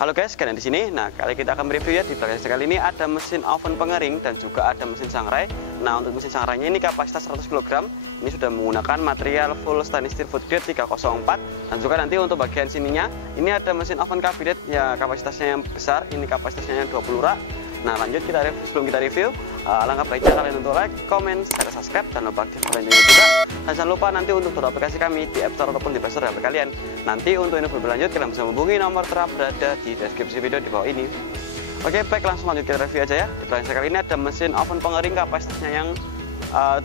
Halo guys, kalian di sini. Nah, kali kita akan mereview ya. Di belakang saya kali ini ada mesin oven pengering dan juga ada mesin sangrai. Nah, untuk mesin sangrainya ini kapasitas 100 kg. Ini sudah menggunakan material full stainless steel food grade 304. Dan juga nanti untuk bagian sininya, ini ada mesin oven cabinet ya, kapasitasnya yang besar. Ini kapasitasnya yang 20 rak. Nah, lanjut sebelum kita review, alangkah baiknya kalian untuk like, comment, share, subscribe, dan lupa aktif loncengnya juga. Dan jangan lupa nanti untuk download aplikasi kami di App Store ataupun di Play Store HP kalian. Nanti untuk info lebih lanjut kalian bisa menghubungi nomor berada di deskripsi video di bawah ini. Oke, baik, langsung lanjut kita review aja ya. Di belakang saya kali ini ada mesin oven pengering kapasitasnya yang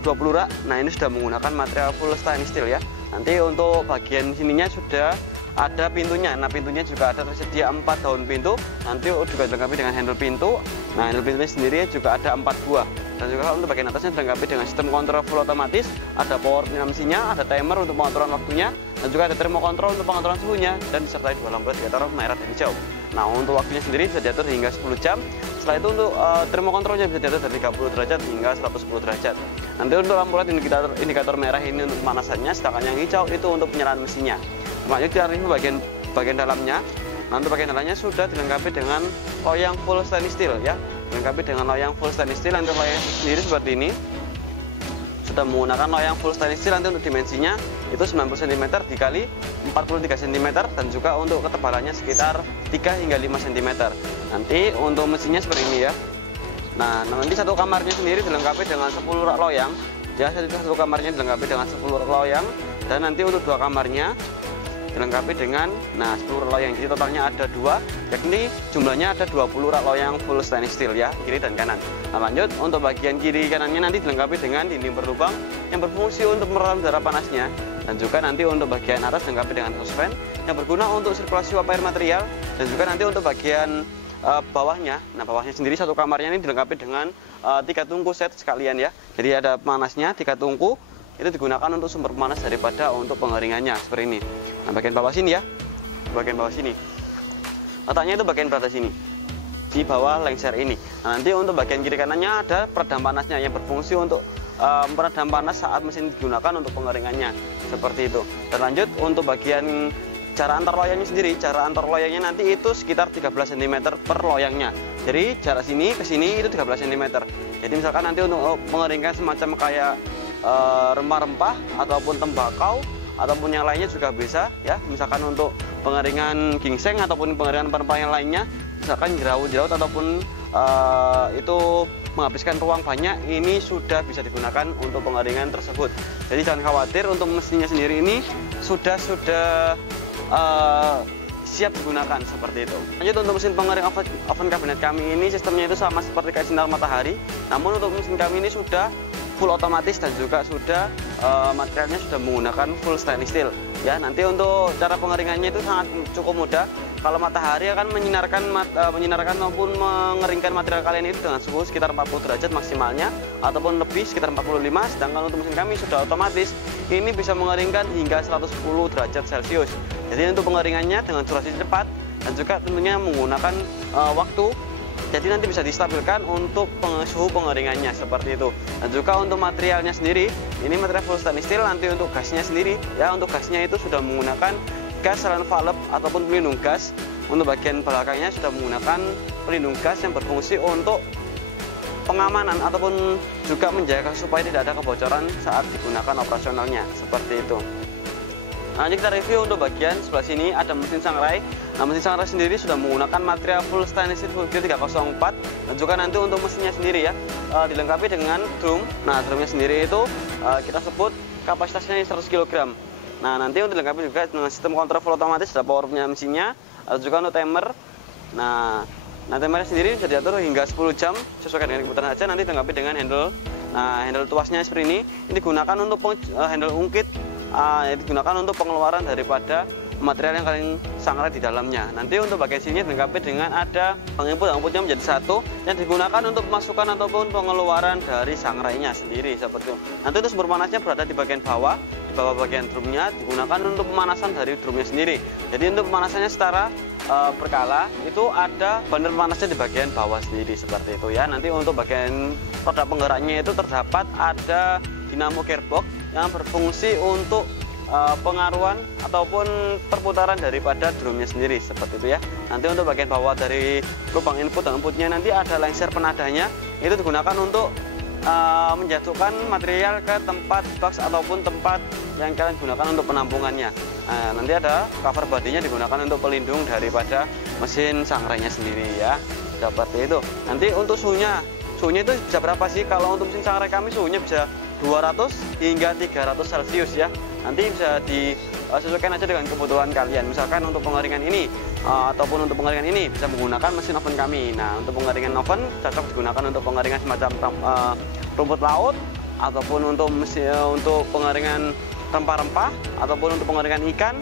20 rak. Nah, ini sudah menggunakan material full stainless steel ya. Nanti untuk bagian sininya sudah ada pintunya. Nah, pintunya juga ada tersedia 4 daun pintu. Nanti juga dilengkapi dengan handle pintu. Nah, handle pintunya sendiri juga ada 4 buah. Dan juga untuk bagian atasnya dilengkapi dengan sistem kontrol full otomatis. Ada power mesinnya, ada timer untuk pengaturan waktunya, dan juga ada termokontrol untuk pengaturan suhunya, dan disertai 2 lampu indikator merah dan hijau. Nah, untuk waktunya sendiri bisa diatur hingga 10 jam. Setelah itu untuk termokontrolnya bisa diatur dari 30 derajat hingga 110 derajat. Nanti untuk lampu LED indikator merah ini untuk pemanasannya, sedangkan yang hijau itu untuk penyalahan mesinnya. Lanjut kita review bagian dalamnya. Nah, untuk bagian dalamnya sudah dilengkapi dengan loyang full stainless steel ya. Dilengkapi dengan loyang full stainless steel. Untuk loyang sendiri seperti ini. Sudah menggunakan loyang full stainless steel. Nanti untuk dimensinya itu 90 cm dikali 43 cm, dan juga untuk ketebalannya sekitar 3 hingga 5 cm. Nanti untuk mesinnya seperti ini ya. Nah, nanti satu kamarnya sendiri dilengkapi dengan 10 rak loyang. Ya, satu kamarnya dilengkapi dengan 10 rak loyang, dan nanti untuk 2 kamarnya dilengkapi dengan 10 rak loyang. Jadi totalnya ada 2, yakni jumlahnya ada 20 rak loyang full stainless steel ya, kiri dan kanan. Nah, lanjut untuk bagian kiri kanannya nanti dilengkapi dengan dinding berlubang yang berfungsi untuk meredam udara panasnya, dan juga nanti untuk bagian atas dilengkapi dengan hose fan yang berguna untuk sirkulasi uap air material, dan juga nanti untuk bagian bawahnya. Nah, bawahnya sendiri satu kamarnya ini dilengkapi dengan 3 tungku set sekalian ya. Jadi ada panasnya 3 tungku. Itu digunakan untuk sumber panas daripada untuk pengeringannya seperti ini. Nah, bagian bawah sini ya, bagian bawah sini letaknya itu bagian berada sini di bawah lengser ini. Nah, nanti untuk bagian kiri kanannya ada peredam panasnya yang berfungsi untuk meredam panas saat mesin digunakan untuk pengeringannya seperti itu. Dan lanjut untuk bagian cara antar loyangnya sendiri, cara antar loyangnya nanti itu sekitar 13 cm per loyangnya. Jadi jarak sini ke sini itu 13 cm. Jadi misalkan nanti untuk mengeringkan semacam kayak rempah-rempah ataupun tembakau ataupun yang lainnya juga bisa ya. Misalkan untuk pengeringan ginseng ataupun pengeringan rempah yang lainnya, misalkan jerawat ataupun itu menghabiskan ruang banyak, ini sudah bisa digunakan untuk pengeringan tersebut. Jadi jangan khawatir, untuk mesinnya sendiri ini sudah siap digunakan seperti itu. Lanjut untuk mesin pengering oven cabinet kami ini sistemnya itu sama seperti kayak sinar matahari, namun untuk mesin kami ini sudah full otomatis dan juga sudah materialnya sudah menggunakan full stainless steel ya. Nanti untuk cara pengeringannya itu sangat cukup mudah. Kalau matahari akan menyinarkan maupun mengeringkan material kalian itu dengan suhu sekitar 40 derajat maksimalnya ataupun lebih sekitar 45. Sedangkan untuk mesin kami sudah otomatis, ini bisa mengeringkan hingga 110 derajat Celcius. Jadi untuk pengeringannya dengan durasi cepat dan juga tentunya menggunakan waktu. Jadi nanti bisa distabilkan untuk suhu pengeringannya seperti itu. Dan juga untuk materialnya sendiri, ini material full stainless steel. Nanti untuk gasnya sendiri ya, untuk gasnya itu sudah menggunakan gas saline valve ataupun pelindung gas. Untuk bagian belakangnya sudah menggunakan pelindung gas yang berfungsi untuk pengamanan ataupun juga menjaga supaya tidak ada kebocoran saat digunakan operasionalnya seperti itu. Nah, kita review untuk bagian sebelah sini ada mesin sangrai. Nah, mesin sangrai sendiri sudah menggunakan material full stainless steel full grade 304, dan juga nanti untuk mesinnya sendiri ya dilengkapi dengan drum. Nah, drumnya sendiri itu kita sebut kapasitasnya 100 kg. Nah, nanti untuk dilengkapi juga dengan sistem kontrol full otomatis, ada power mesinnya, ada juga untuk timer. Nah, timernya sendiri bisa diatur hingga 10 jam sesuai dengan kebutuhan saja. Nanti dilengkapi dengan handle. Nah, handle tuasnya seperti ini. Ini digunakan untuk handle ungkit. Digunakan untuk pengeluaran daripada material yang kalian sangrai di dalamnya. Nanti untuk bagian sini dilengkapi dengan ada penginput outputnya menjadi satu yang digunakan untuk pemasukan ataupun pengeluaran dari sangrainya sendiri seperti itu. Nanti itu sumber panasnya berada di bagian bawah, bagian drumnya digunakan untuk pemanasan dari drumnya sendiri. Jadi untuk pemanasannya secara berkala itu ada bandar panasnya di bagian bawah sendiri seperti itu ya. Nanti untuk bagian roda penggeraknya itu terdapat ada dinamo gearbox yang berfungsi untuk pengaruhan ataupun perputaran daripada drumnya sendiri seperti itu ya. Nanti untuk bagian bawah dari lubang input dan outputnya nanti ada lengser penadanya, itu digunakan untuk menjatuhkan material ke tempat box ataupun tempat yang kalian gunakan untuk penampungannya. Nanti ada cover bodinya digunakan untuk pelindung daripada mesin sangrainya sendiri ya, seperti itu. Nanti untuk suhunya itu bisa berapa sih? Kalau untuk mesin sangrai kami suhunya bisa 200 hingga 300 Celcius ya. Nanti bisa disesuaikan aja dengan kebutuhan kalian. Misalkan untuk pengeringan ini ataupun untuk pengeringan ini bisa menggunakan mesin oven kami. Nah, untuk pengeringan oven cocok digunakan untuk pengeringan semacam rumput laut ataupun untuk pengeringan rempah-rempah ataupun untuk pengeringan ikan,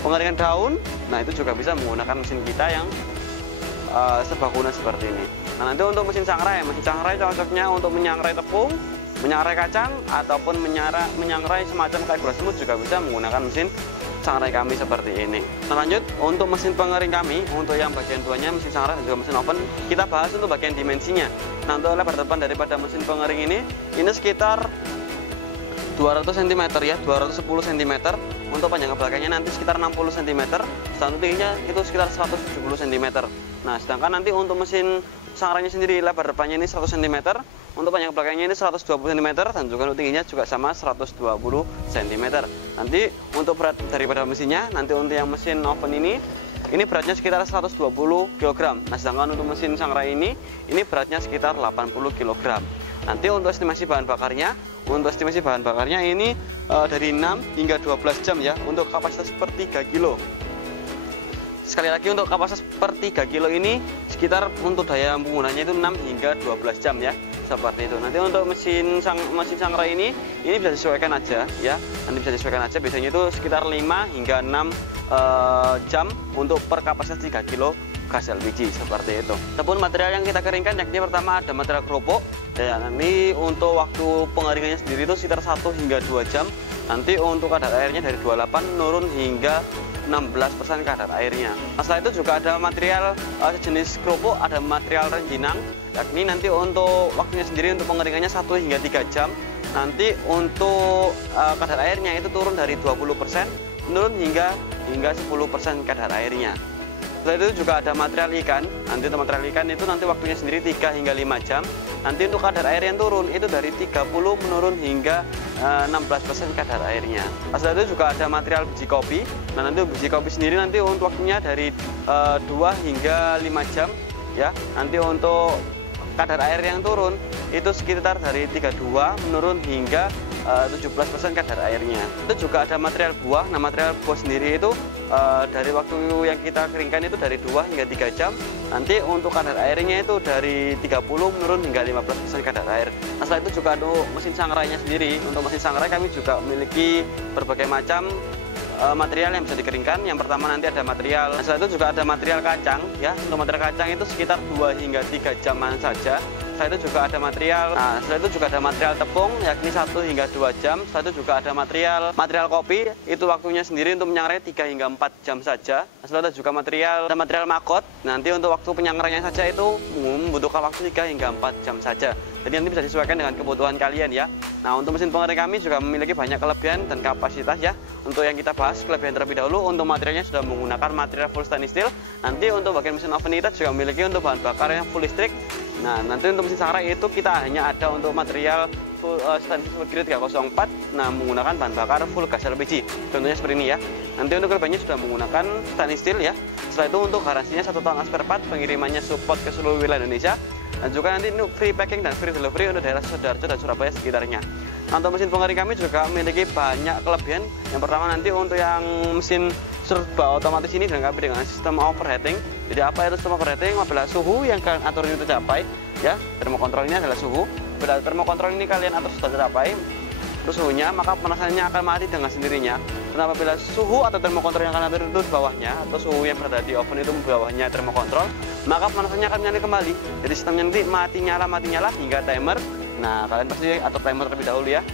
pengeringan daun. Nah, itu juga bisa menggunakan mesin kita yang serbaguna seperti ini. Nah, nanti untuk mesin sangrai cocoknya untuk menyangrai tepung, menyangrai kacang ataupun menyangrai semacam kayak gula semut juga bisa menggunakan mesin sangrai kami seperti ini. Nah, lanjut untuk mesin pengering kami, untuk yang bagian duanya mesin sangrai dan juga mesin oven, kita bahas untuk bagian dimensinya. Nah, untuk lebar depan daripada mesin pengering ini sekitar 200 cm ya, 210 cm. Untuk panjang belakangnya nanti sekitar 60 cm, dan tingginya itu sekitar 170 cm. Nah, sedangkan nanti untuk mesin sangrainya sendiri lebar depannya ini 100 cm, untuk panjang belakangnya ini 120 cm, dan juga untuk tingginya juga sama 120 cm. Nanti untuk berat daripada mesinnya, nanti untuk yang mesin oven ini beratnya sekitar 120 kg. Nah, sedangkan untuk mesin sangrai ini beratnya sekitar 80 kg. Nanti untuk estimasi bahan bakarnya, ini dari 6 hingga 12 jam ya, untuk kapasitas per 3 kilo. Sekali lagi untuk kapasitas per 3 kilo ini sekitar untuk daya penggunanya itu 6 hingga 12 jam ya, seperti itu. Nanti untuk mesin sangrai ini bisa disesuaikan aja ya, biasanya itu sekitar 5 hingga 6 jam untuk per kapasitas 3 kilo gas LPG seperti itu. Ataupun material yang kita keringkan, yakni pertama ada material keropok. Dan nanti untuk waktu pengeringannya sendiri itu sekitar 1 hingga 2 jam. Nanti untuk kadar airnya dari 28 menurun hingga 16% kadar airnya. Nah, setelah itu juga ada material sejenis keropok, ada material rengginang, yakni nanti untuk waktunya sendiri untuk pengeringannya 1 hingga 3 jam. Nanti untuk kadar airnya itu turun dari 20% menurun hingga 10% kadar airnya. Setelah itu juga ada material ikan. Nanti untuk material ikan itu nanti waktunya sendiri 3 hingga 5 jam. Nanti untuk kadar air yang turun itu dari 30 menurun hingga 16% kadar airnya. Setelah itu juga ada material biji kopi. Nah, nanti biji kopi sendiri nanti untuk waktunya dari 2 hingga 5 jam ya. Nanti untuk kadar air yang turun itu sekitar dari 32 menurun hingga 17% kadar airnya. Itu juga ada material buah. Nah, material buah sendiri itu dari waktu yang kita keringkan itu dari 2 hingga 3 jam. Nanti untuk kadar airnya itu dari 30 menurun hingga 15% kadar air. Nah, setelah itu juga untuk mesin sangrainya sendiri. Untuk mesin sangrai kami juga memiliki berbagai macam material yang bisa dikeringkan. Yang pertama nanti ada material, setelah itu juga ada material kacang ya. Untuk material kacang itu sekitar 2 hingga 3 jaman saja. Setelah itu juga ada material tepung, yakni 1 hingga 2 jam. Setelah itu juga ada material kopi, itu waktunya sendiri untuk menyangrai 3 hingga 4 jam saja. Setelah itu juga ada material maggot. Nanti untuk waktu penyangrainya saja itu membutuhkan waktu 3 hingga 4 jam saja. Jadi nanti bisa disesuaikan dengan kebutuhan kalian ya. Nah, untuk mesin pengering kami juga memiliki banyak kelebihan dan kapasitas ya. Untuk yang kita bahas kelebihan terlebih dahulu, untuk materialnya sudah menggunakan material full stainless steel. Nanti untuk bagian mesin oven kita juga memiliki untuk bahan bakar yang full listrik. Nah, nanti untuk mesin sangrai itu kita hanya ada untuk material full stainless steel grade 304. Nah, menggunakan bahan bakar full gas LPG. Contohnya seperti ini ya. Nanti untuk kelebihannya sudah menggunakan stainless steel ya. Setelah itu untuk garansinya 1 tahun spare part, pengirimannya support ke seluruh wilayah Indonesia. Dan juga nanti ini free packing dan free delivery untuk daerah Sidoarjo dan Surabaya sekitarnya. Nah, untuk mesin pengering kami juga memiliki banyak kelebihan. Yang pertama nanti untuk yang mesin serba otomatis ini dilengkapi dengan sistem overheating. Jadi apa itu sistem overheating? Apabila suhu yang kalian atur ini tercapai ya, termokontrol ini adalah suhu. Apabila termokontrol ini kalian atur sudah tercapai terus suhunya, maka pemanasannya akan mati dengan sendirinya. Dan apabila suhu atau termokontrol yang akan atur itu di bawahnya, atau suhu yang berada di oven itu di bawahnya termokontrol, maka pemanasannya akan menyala kembali. Jadi sistemnya nanti mati nyala hingga timer. Nah, kalian pasti atur timer terlebih dahulu ya,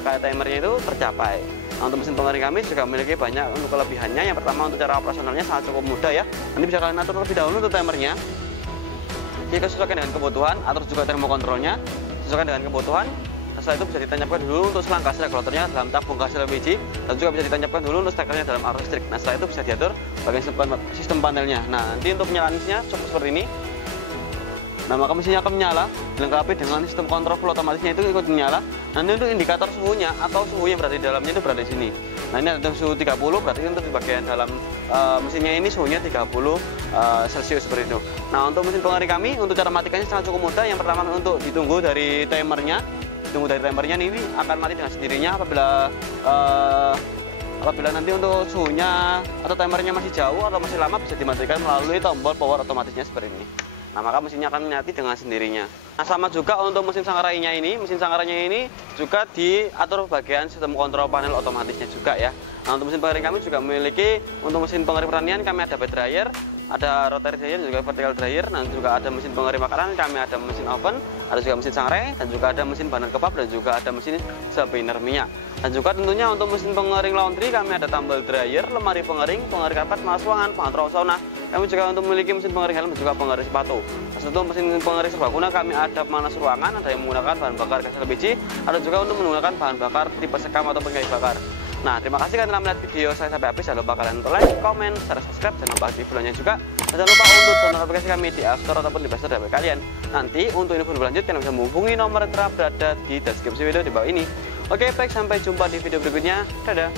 kayak timernya itu tercapai. Nah, untuk mesin pengering kami juga memiliki banyak untuk kelebihannya. Yang pertama untuk cara operasionalnya sangat cukup mudah ya. Nanti bisa kalian atur terlebih dahulu untuk timernya. Jika sesuaikan dengan kebutuhan, atur juga termokontrolnya, sesuaikan dengan kebutuhan. setelah itu bisa ditancapkan dulu untuk selang gas regulatornya dalam tabung gas LPG, dan juga bisa ditancapkan dulu untuk stekernya dalam arus listrik. Nah, setelah itu bisa diatur bagian sistem panelnya. Nah, nanti untuk penyalaan mesinnya cukup seperti ini. Nah, maka mesinnya akan menyala dilengkapi dengan sistem kontrol full otomatisnya itu ikut menyala. Nanti untuk indikator suhunya atau suhu yang berada di dalamnya itu berada di sini. Nah, ini ada suhu 30, berarti untuk di bagian dalam mesinnya ini suhunya 30 Celcius seperti itu. Nah, untuk mesin pengering kami, untuk cara matikannya sangat cukup mudah. Yang pertama untuk ditunggu dari timernya. Ini akan mati dengan sendirinya apabila nanti untuk suhunya atau timernya masih jauh atau masih lama, bisa dimatikan melalui tombol power otomatisnya seperti ini. Nah, maka mesinnya akan menyati dengan sendirinya. Nah, sama juga untuk mesin sanggarainya ini. Mesin sanggarainya ini juga diatur bagian sistem kontrol panel otomatisnya juga ya. Nah, untuk mesin pengering kami juga memiliki, untuk mesin pengering pertanian kami ada bed dryer, ada rotary dryer, juga vertical dryer. Nah, juga ada mesin pengering makanan, kami ada mesin oven, ada juga mesin sangrai, dan juga ada mesin bahan kebab, dan juga ada mesin spinner minyak. Dan juga tentunya untuk mesin pengering laundry kami ada tumble dryer, lemari pengering, pengering karpet, panas ruangan, pengatur sauna. Kami juga untuk memiliki mesin pengering helm dan juga pengering sepatu. Nah, untuk mesin pengering serbaguna kami ada panas ruangan, ada yang menggunakan bahan bakar gas LPG, ada juga untuk menggunakan bahan bakar tipe sekam ataupun kayu bakar. Nah, terima kasih kalian telah melihat video saya sampai habis. Jangan lupa kalian untuk like, komen, share, subscribe, jangan lupa aktif loncengnya juga. Dan jangan lupa untuk download aplikasi kami di App Store ataupun di Play Store dari kalian. Nanti untuk info lebih lanjut kalian bisa menghubungi nomor yang telah berada di deskripsi video di bawah ini. Oke, baik, sampai jumpa di video berikutnya. Dadah.